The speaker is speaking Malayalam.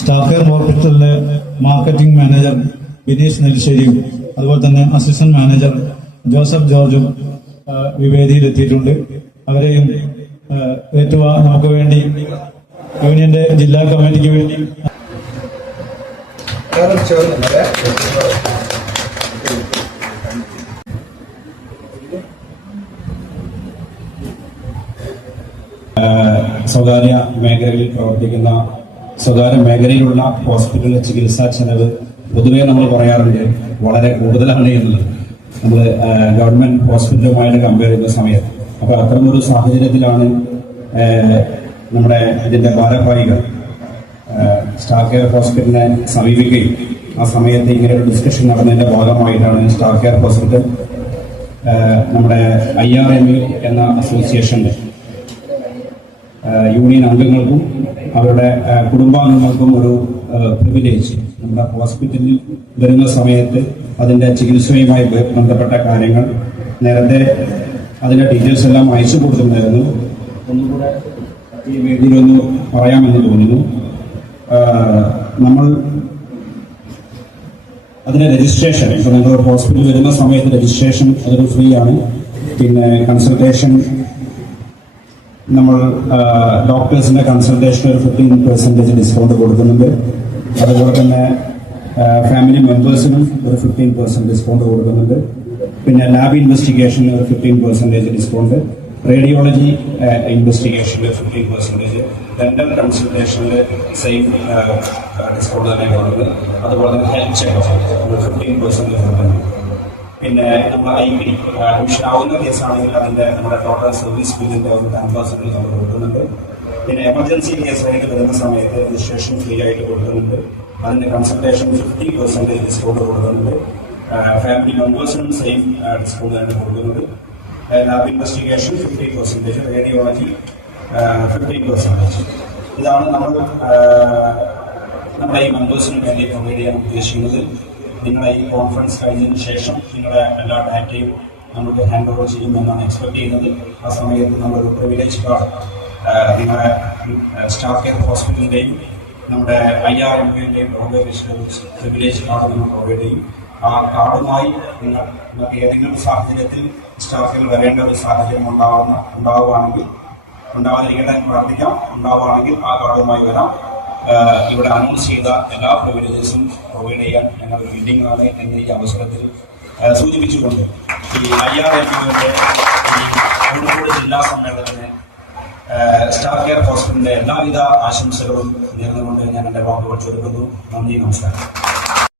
സ്റ്റാഫ് കെയർ ഹോസ്പിറ്റലിലെ മാർക്കറ്റിംഗ് മാനേജർ ബിനീഷ് നെൽശ്ശേരിയും അതുപോലെ തന്നെ അസിസ്റ്റന്റ് മാനേജർ ജോസഫ് ജോർജും വിവേദിയിലെത്തിയിട്ടുണ്ട്. അവരെയും ഏറ്റുവ നമുക്ക് വേണ്ടി യൂണിയന്റെ ജില്ലാ കമ്മിറ്റിക്ക് വേണ്ടി സ്വകാര്യ മേഖലയിൽ പ്രവർത്തിക്കുന്ന സ്വകാര്യ മേഖലയിലുള്ള ഹോസ്പിറ്റലിലെ ചികിത്സാ ചെലവ് പൊതുവേ നമ്മൾ പറയാറുണ്ട് വളരെ കൂടുതലാണ് എന്നുള്ളത്. നമ്മൾ ഗവൺമെന്റ് ഹോസ്പിറ്റലുമായിട്ട് കമ്പയർ ചെയ്യുന്ന സമയത്ത് അപ്പൊ അത്തരമൊരു സാഹചര്യത്തിലാണ് നമ്മുടെ ഇതിന്റെ ഭാരവാഹികൾ സ്റ്റാർ കെയർ ഹോസ്പിറ്റലിനെ സമീപിക്കുകയും ആ സമയത്ത് ഇങ്ങനെ ഒരു ഡിസ്കഷൻ നടന്നതിന്റെ ഭാഗമായിട്ടാണ് സ്റ്റാർ കെയർ ഹോസ്പിറ്റൽ നമ്മുടെ ഐ ആർ എം യു എന്ന അസോസിയേഷന്റെ യൂണിയൻ അംഗങ്ങൾക്കും അവരുടെ കുടുംബാംഗങ്ങൾക്കും ഒരു പ്രിവിലേജ് നമ്മുടെ ഹോസ്പിറ്റലിൽ വരുന്ന സമയത്ത് അതിന്റെ ചികിത്സയുമായി ബന്ധപ്പെട്ട കാര്യങ്ങൾ നേരത്തെ അതിന്റെ ഡീറ്റെയിൽസ് എല്ലാം അയച്ചു കൊടുത്തിട്ടുണ്ടായിരുന്നു. ഒന്നുകൂടെ ഈ വേദിയിലൊന്ന് പറയാമെന്ന് തോന്നുന്നു. നമ്മൾ അതിന്റെ രജിസ്ട്രേഷൻ ഇപ്പൊ നിങ്ങൾ ഹോസ്പിറ്റലിൽ വരുന്ന സമയത്ത് രജിസ്ട്രേഷൻ അതൊരു ഫ്രീ ആണ്. പിന്നെ കൺസൾട്ടേഷൻ നമ്മൾ ഡോക്ടേഴ്സിന്റെ കൺസൾട്ടേഷൻ ഒരു ഫിഫ്റ്റീൻ പെർസെന്റേജ് ഡിസ്കൗണ്ട് കൊടുക്കുന്നുണ്ട്. അതുപോലെ തന്നെ ഫാമിലി മെമ്പേഴ്സിനും ഒരു ഫിഫ്റ്റീൻ പെർസെന്റ് ഡിസ്കൗണ്ട് കൊടുക്കുന്നുണ്ട്. പിന്നെ ലാബ് ഇൻവെസ്റ്റിഗേഷന് ഒരു ഫിഫ്റ്റീൻ പെർസെന്റേജ് ഡിസ്കൗണ്ട് റേഡിയോളജി ഇൻവെസ്റ്റിഗേഷനിൽ ഫിഫ്റ്റീൻ പെർസെന്റേജ് ഡെന്റൽ കൺസൾട്ടേഷനിൽ സെയിം ഡിസ്കൗണ്ട് തന്നെ കൊടുക്കുന്നത്. അതുപോലെ തന്നെ ഹെൽത്ത് ചെക്കപ്പ് ഫിഫ്റ്റീൻ പെർസെന്റേജ് പിന്നെ നമ്മൾ ഐ പി അഡ്മിഷൻ ആവുന്ന കേസാണെങ്കിൽ അതിന്റെ നമ്മുടെ ടോട്ടൽ സർവീസ് ബില്ലിന്റെ ഒരു ടെൻ പെർസെന്റ് നമ്മൾ കൊടുക്കുന്നുണ്ട്. പിന്നെ എമർജൻസി കേസായിട്ട് വരുന്ന സമയത്ത് രജിസ്ട്രേഷൻ ഫ്രീ ആയിട്ട് കൊടുക്കുന്നുണ്ട്. അതിന്റെ കൺസൾട്ടേഷൻ ഫിഫ്റ്റി പെർസെന്റേജ് ഡിസ്കൗണ്ട് കൊടുക്കുന്നുണ്ട്. ഫാമിലി മെമ്പേഴ്സിനും സെയിം ഡിസ്കൗണ്ട് തന്നെ കൊടുക്കുന്നുണ്ട്. Lab investigation fifty percentage radiology fifteen percentage ഇതാണ് നമ്മൾ നമ്മുടെ ഈ മെമ്പേഴ്സിന് വേണ്ടി പ്രൊവൈഡ് ചെയ്യാൻ ഉദ്ദേശിക്കുന്നത്. നിങ്ങളുടെ ഈ കോൺഫറൻസ് കഴിഞ്ഞതിന് ശേഷം നിങ്ങളുടെ എല്ലാ ഡാറ്റയും നമുക്ക് ഹാൻഡ് ഓവർ ചെയ്യുമെന്നാണ് എക്സ്പെക്ട് ചെയ്യുന്നത്. ആ സമയത്ത് നമ്മളൊരു പ്രിവിലേജ് കാർഡ് നിങ്ങളുടെ സ്റ്റാർ കെയർ ഹോസ്പിറ്റലിന്റെയും നമ്മുടെ ഐ ആർ എം പിന്റെയും പ്രിവിലേജ് കാർഡ് നമ്മൾ പ്രൊവൈഡ് ചെയ്യും. ആ കാർഡുമായി നിങ്ങൾ നിങ്ങൾക്ക് ഏതെങ്കിലും സാഹചര്യത്തിൽ സ്റ്റാഫിൽ വരേണ്ട ഒരു സാഹചര്യം ഉണ്ടാവുന്ന ഉണ്ടാവുകയാണെങ്കിൽ ഉണ്ടാവാതിരിക്കട്ടെ പ്രാർത്ഥിക്കാം. ഉണ്ടാവുകയാണെങ്കിൽ ആ കാർഡുമായി വരാം. ഇവിടെ അനൗൺസ് ചെയ്ത എല്ലാ പ്രിവിലേജസും പ്രൊവൈഡ് ചെയ്യാൻ ഞങ്ങൾ ബിൽഡിംഗ് ആണ് എന്ന് ഈ അവസരത്തിൽ സൂചിപ്പിച്ചുകൊണ്ട് ഈ ഐ ആർ എം ഈ കോഴിക്കോട് ജില്ലാ സമ്മേളനത്തിന് സ്റ്റാഫ് കെയർ ഹോസ്പിറ്റലിന്റെ എല്ലാവിധ ആശംസകളും നേർന്നുകൊണ്ട് ഞാൻ എന്റെ വാക്കുകൾ ചുരുക്കുന്നു നന്ദി നമസ്കാരം.